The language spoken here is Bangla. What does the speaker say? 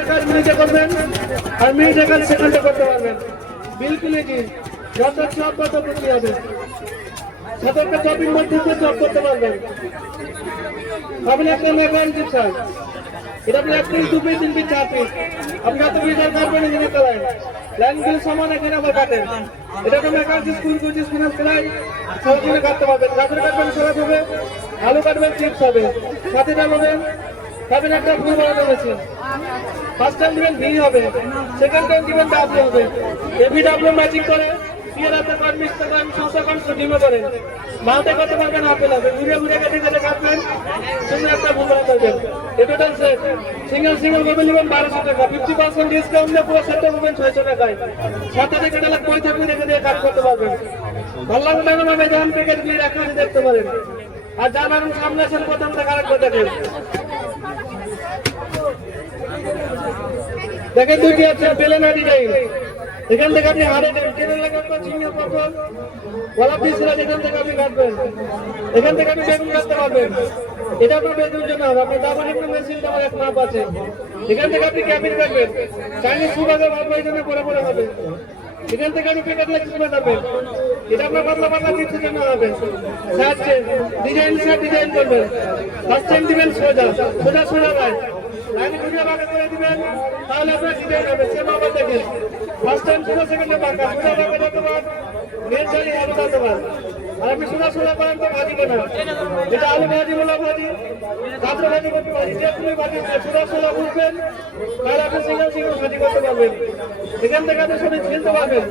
মিনিটে করবেন আর মিনিটে কাজ সেকেন্ডে করতে পারবেন। বিলকুল কি যত সব কত করতে হবে, সতর্ক চপির মধ্যে জব করতে পারবেন। আপনি একটা মেকানিক চাই, এটা আপনি 1 পিস 2 পিস 3 পিস 4 পিস আপনি এত মিটার কাটবেন এখানে চালায় লাইনগুলো সমান এখানে আবার কাটেন। এটা তো মেকানিক স্কুল কোচিং স্কুল চালাই সবগুলো কাটতে পারবেন। গাছের কাটবেন সরাব হবে, আলু কাটবেন চিপস হবে, সাথে ডালবেন খাবেন একটা ফুল বানানো মেশিন। ফার্স্ট টাইম দিবেন ভি হবে, সেকেন্ড টাইম দিবেন ডাব্লিউ হবে। এভি ডাব্লিউ ম্যাচিং করে পিয়ারাতে কন মিক্সতে কন শসা কন ডিমে করেন মালতে করতে পারবেন। আপেল হবে ঘুরে ঘুরে কেটে কেটে কাটবেন, সুন্দর একটা ফুল বানাতে পারবেন। এই টোটাল সেট সিঙ্গেল ভাবে নেবেন 1200 টাকা, 50% ডিসকাউন্ট দিয়ে পুরো সেটটা পাবেন 600 টাকায়। সাথে থেকে টাকা পরে থাকবে রেখে দিয়ে কাজ করতে পারবেন। ভালো লাগবে না ভাবে ধান প্যাকেট দিয়ে রাখা দেখতে পারেন। আর যা মানুষ সামনে আসেন প্রথমটা কারেক্ট করে দেখেন। দেখেন দুটি আছে বেলেনা ডিজাইন, এখান থেকে আপনি হাড়ে কেটে লাগাবেন ঝিঙে পটল গলা পিসরা, এখান থেকে আপনি কাটবেন, এখান থেকে আপনি বেগুন কাটতে পারবেন। এটা আপনার বেগুনের জন্য হবে, আপনি দাবার একটা মেশিনটা আমার এক মাপ আছে, এখান থেকে আপনি ক্যাবিন কাটবেন। চাইনিজ সুগারের ভাবনা এই জন্য পরে পরে হবে, এখান থেকে আপনি প্যাকেট লাগিয়ে শুনে যাবেন। এটা আপনার পাতলা পাতলা চিপসের জন্য হবে। ডিজাইন ডিজাইন করবেন, ফার্স্ট টাইম দিবেন সোজা সোজা সোজা লাইন ঘুরিয়ে বাঁকা করে দিবেন, তাহলে আপনার ডিজাইন হবে। সে বাবা দেখেন ফার্স্ট টাইম সোজা সেকেন্ডে বাঁকা সোজা বাঁকা যত বার মেন চালি আলু যত বার। আর আপনি সোজা সোজা করেন তো ভাজি কেনা, এটা আলু ভাজি মোলা ভাজি গাজর ভাজি করতে পারি, যে তুমি ভাজি সোজা সোজা বুঝবেন তাহলে আপনি সিঙ্গেল সিঙ্গেল ভাজি করতে পারবেন। এখান থেকে আপনি সবই খেলতে পারবেন।